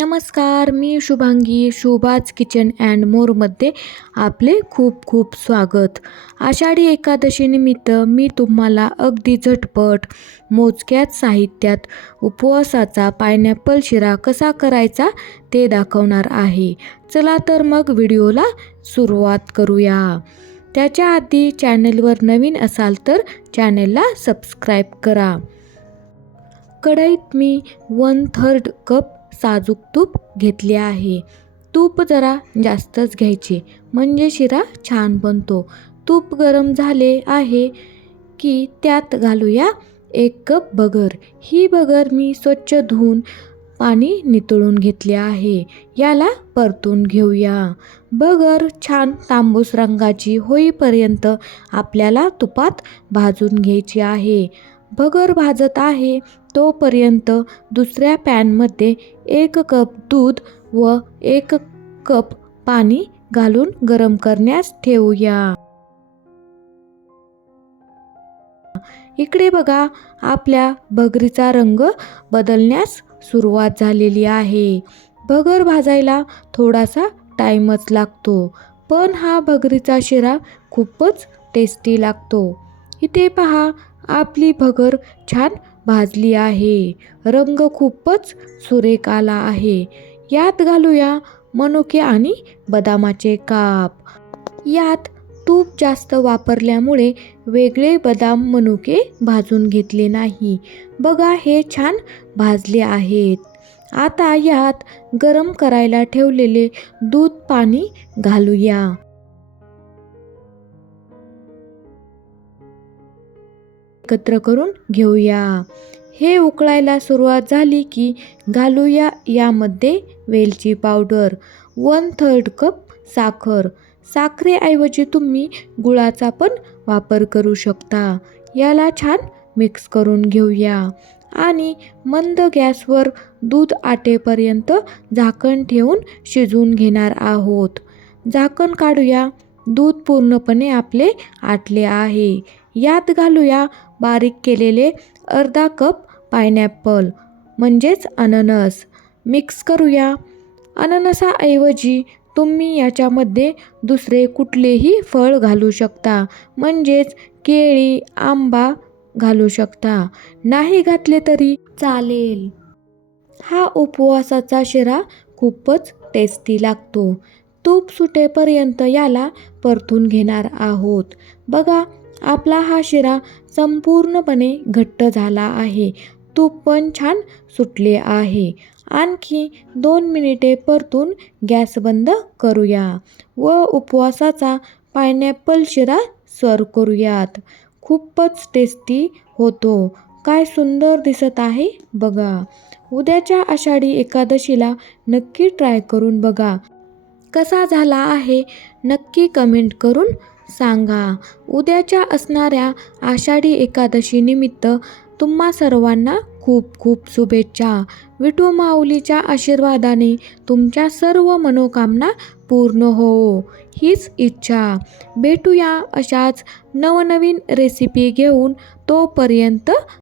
नमस्कार मी Shubhangi Shubha's kitchen and मोरमध्ये आपले खूप खूप स्वागत. आषाढी एकादशीनिमित्त मी तुम्हाला अगदी झटपट मोजक्याच साहित्यात उपवासाचा पायनॅपल शिरा कसा करायचा ते दाखवणार आहे. चला तर मग व्हिडिओला सुरुवात करूया. त्याच्या आधी चॅनलवर नवीन असाल तर चॅनलला सबस्क्राईब करा. कढईत मी वन थर्ड कप साजूक तूप घेतले आहे. तूप जरा जास्तच घ्यायचे. म्हणजे शिरा छान बनतो. तूप गरम झाले आहे की त्यात घालूया एक कप बगर. ही बगर मी स्वच्छ धुवून पाणी नितळून घेतले आहे. याला परतून घेऊया. बगर छान तांबूस रंगाची होईपर्यंत आपल्याला तुपात भाजून घ्यायची आहे. बगर भाजत आहे तोपर्यंत दुसऱ्या पॅनमध्ये एक कप दूध व एक कप पाणी घालून गरम करण्यास ठेवूया. इकडे बघा आपल्या भगरीचा रंग बदलण्यास सुरुवात झालेली आहे. भगर भाजायला थोडासा टाईमच लागतो पण हा भगरीचा शिरा खूपच टेस्टी लागतो. इथे पहा आपली भगर छान भाजली आहे. रंग खूपच सुरेख आला आहे. यात घालूया मनुके आणि बदामाचे काप. यात तूप जास्त वापरल्यामुळे वेगळे बदाम मनुके भाजून घेतले नाही. बघा हे छान भाजले आहेत. आता यात गरम करायला ठेवलेले दूध पाणी घालूया. एकत्र करून घेऊया. हे उकळायला सुरुवात झाली की घालूया यामध्ये वेलची पावडर वन थर्ड कप साखर. साखरेऐवजी तुम्ही गुळाचा पण वापर करू शकता. याला छान मिक्स करून घेऊया. आणि मंद गॅसवर दूध आटेपर्यंत झाकण ठेवून शिजवून घेणार आहोत. झाकण काढूया. दूध पूर्णपणे आपले आटले आहे. यात घालूया बारीक केलेले अर्धा कप पायनॅपल म्हणजेच अननस. मिक्स करूया. अननसाऐवजी तुम्ही याच्यामध्ये दुसरे कुठलेही फळ घालू शकता म्हणजेच केळी आंबा घालू शकता. नाही घातले तरी चालेल. हा उपवासाचा शिरा खूपच टेस्टी लागतो. तूप सुटेपर्यंत याला परतून घेणार आहोत. बघा आपला हा शिरा संपूर्णपणे घट्ट झाला आहे. तूप पण छान सुटले आहे. आणखी दोन मिनिटे परतून गॅस बंद करूया व उपवासाचा पायनॅपल शिरा सर्व करूयात. खूपच टेस्टी होतो. काय सुंदर दिसत आहे बघा. उद्याच्या आषाढी एकादशीला नक्की ट्राय करून बघा. कसा झाला आहे नक्की कमेंट करून सांगा उद्याच्या असणाऱ्या आषाढी एकादशीनिमित्त तुम्हा सर्वांना खूप खूप शुभेच्छा. विठू माऊलीच्या आशीर्वादाने तुमच्या सर्व मनोकामना पूर्ण हो हीच इच्छा. भेटूया अशाच नवनवीन रेसिपी घेऊन तोपर्यंत